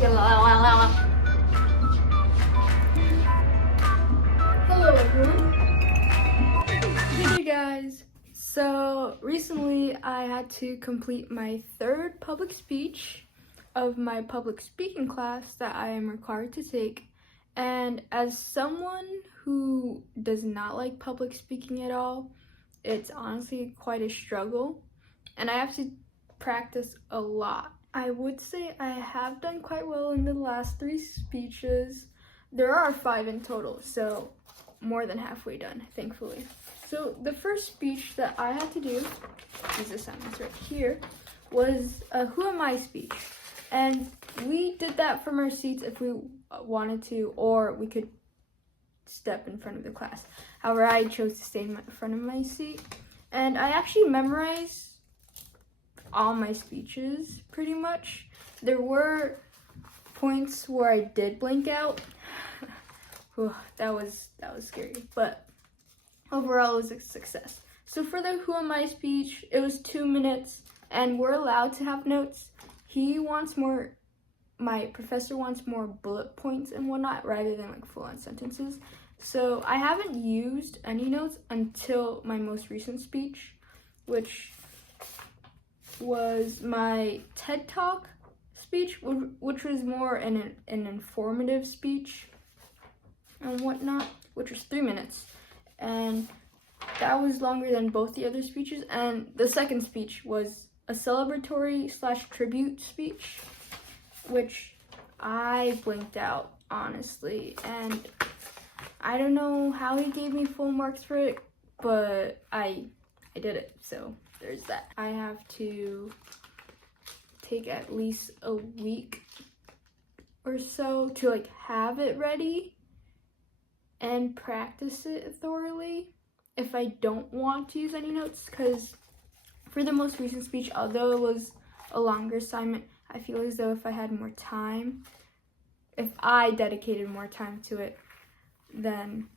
Hello everyone. Hey guys. So recently I had to complete my third public speech of my public speaking class that I am required to take. And as someone who does not like public speaking at all, it's honestly quite a struggle. And I have to practice a lot. I would say I have done quite well in the last 3 speeches. There are 5 in total, so more than halfway done, thankfully. So the first speech that I had to do, these assignments right here, was a Who Am I speech. And we did that from our seats if we wanted to, or we could step in front of the class. However, I chose to stay in front of my seat. And I actually memorized all my speeches pretty much. There were points where I did blank out. Whew, that was scary, but overall it was a success. So for the Who Am I speech, it was 2 minutes and we're allowed to have notes. My professor wants more bullet points and whatnot rather than like full-on sentences. So I haven't used any notes until my most recent speech, which was my TED Talk speech, which was more an informative speech and whatnot, which was 3 minutes. And that was longer than both the other speeches. And the second speech was a celebratory / tribute speech, which I blinked out, honestly. And I don't know how he gave me full marks for it, but I did it, so there's that. I have to take at least a week or so to like have it ready and practice it thoroughly if I don't want to use any notes, because for the most recent speech, although it was a longer assignment, I feel as though if I had more time, if I dedicated more time to it, then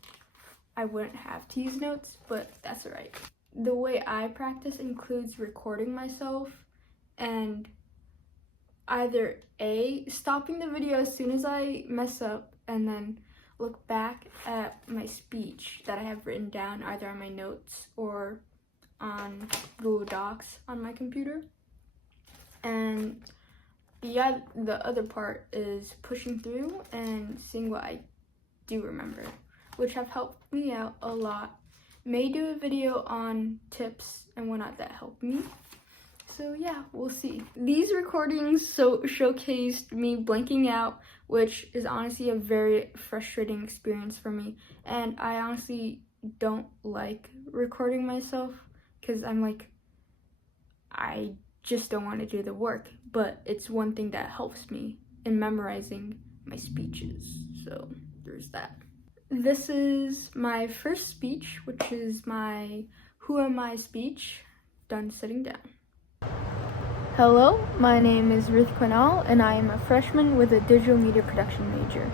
I wouldn't have to use notes, but that's all right. The way I practice includes recording myself and either A, stopping the video as soon as I mess up and then look back at my speech that I have written down either on my notes or on Google Docs on my computer. And yeah, the other part is pushing through and seeing what I do remember, which have helped me out a lot. May do a video on tips and whatnot that helped me. So yeah, we'll see. These recordings showcased me blanking out, which is honestly a very frustrating experience for me. And I honestly don't like recording myself because I'm like, I just don't want to do the work. But it's one thing that helps me in memorizing my speeches. So there's that. This is my first speech, which is my Who Am I speech, done sitting down. Hello, my name is Ruth and I am a freshman with a digital media production major.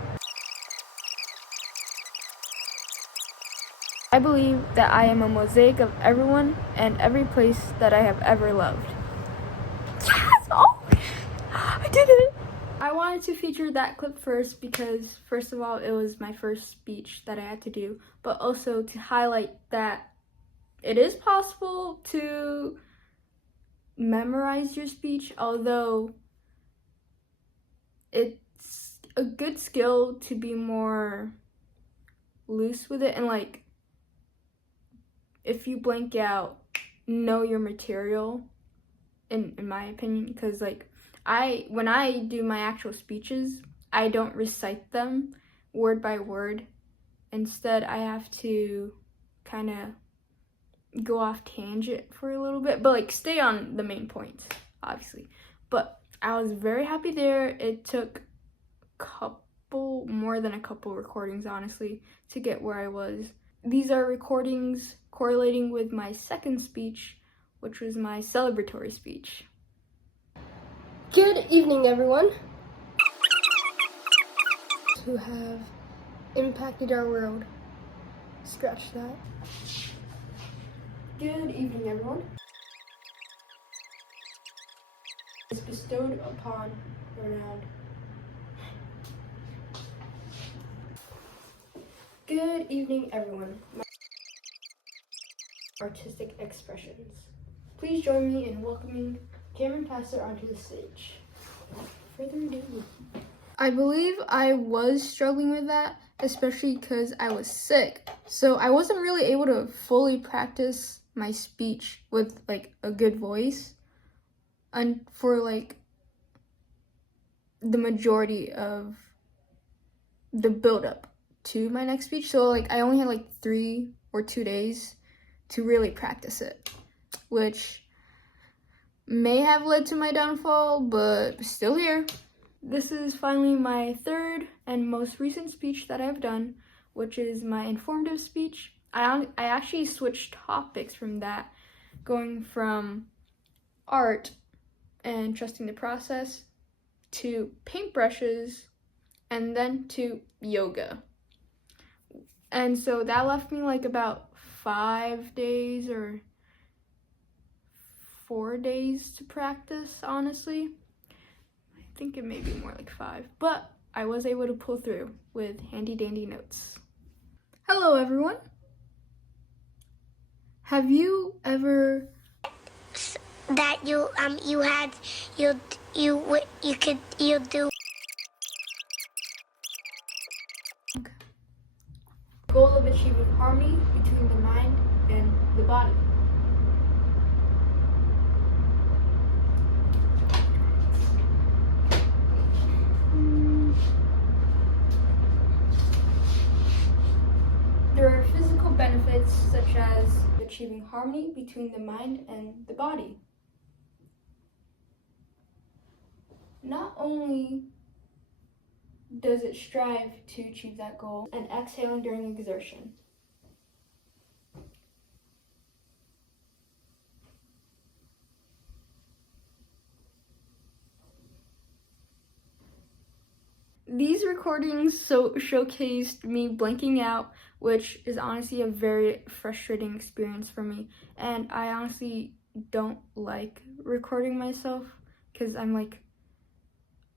I believe that I am a mosaic of everyone and every place that I have ever loved. Yes! Oh, I did it! I wanted to feature that clip first because, first of all, it was my first speech that I had to do, but also to highlight that it is possible to memorize your speech, although it's a good skill to be more loose with it and like if you blank out, know your material in my opinion, because like when I do my actual speeches, I don't recite them word by word. Instead, I have to kind of go off tangent for a little bit, but like stay on the main points, obviously. But I was very happy there. It took more than a couple recordings, honestly, to get where I was. These are recordings correlating with my second speech, which was my celebratory speech. Good evening, everyone who have impacted our world. Scratch that. Good evening, everyone. Is bestowed upon around Good evening, everyone. My artistic expressions. Please join me in welcoming Cameron Passer onto the stage. Further ado. I believe I was struggling with that, especially because I was sick. So I wasn't really able to fully practice my speech with like a good voice and for like the majority of the build up to my next speech. So like I only had like 3 or 2 days to really practice it, which may have led to my downfall, but still here. This is finally my third and most recent speech that I've done, which is my informative speech. I actually switched topics from that, going from art and trusting the process to paintbrushes and then to yoga. And so that left me like about 5 days or 4 days to practice, honestly. I think it may be more like 5, but I was able to pull through with handy dandy notes. Hello everyone. Have you ever that you do goal of achieving harmony between the mind and the body? There are physical benefits such as achieving harmony between the mind and the body. Not only does it strive to achieve that goal, and exhaling during exertion. These recordings showcased me blanking out, which is honestly a very frustrating experience for me. And I honestly don't like recording myself because I'm like,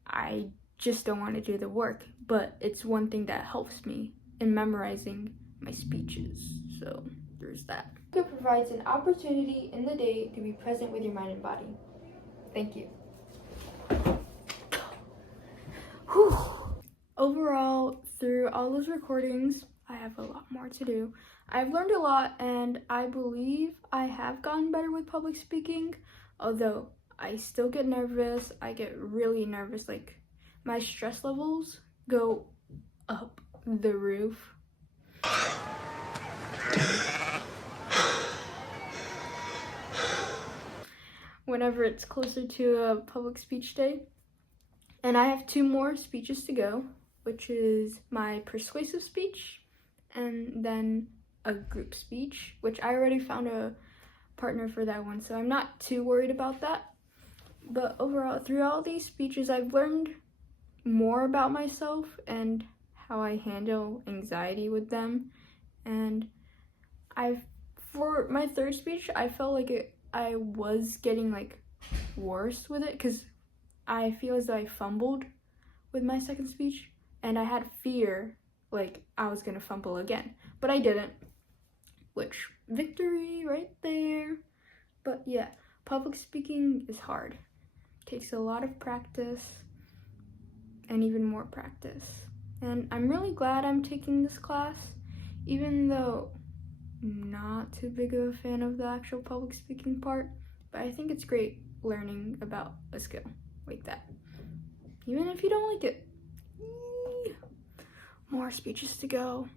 I just don't want to do the work. But it's one thing that helps me in memorizing my speeches. So there's that. Yoga provides an opportunity in the day to be present with your mind and body. Thank you. Whew. Overall, through all those recordings, I have a lot more to do. I've learned a lot, and I believe I have gotten better with public speaking, although I still get nervous. I get really nervous, like my stress levels go up the roof. Whenever it's closer to a public speech day. And I have 2 more speeches to go, which is my persuasive speech and then a group speech, which I already found a partner for that one, so I'm not too worried about that. But overall, through all these speeches, I've learned more about myself and how I handle anxiety with them. And for my third speech, I felt like I was getting like worse with it because I feel as though I fumbled with my second speech, and I had fear like I was gonna fumble again, but I didn't, which victory right there. But yeah, public speaking is hard. It takes a lot of practice and even more practice. And I'm really glad I'm taking this class, even though I'm not too big of a fan of the actual public speaking part, but I think it's great learning about a skill like that, even if you don't like it. More speeches to go.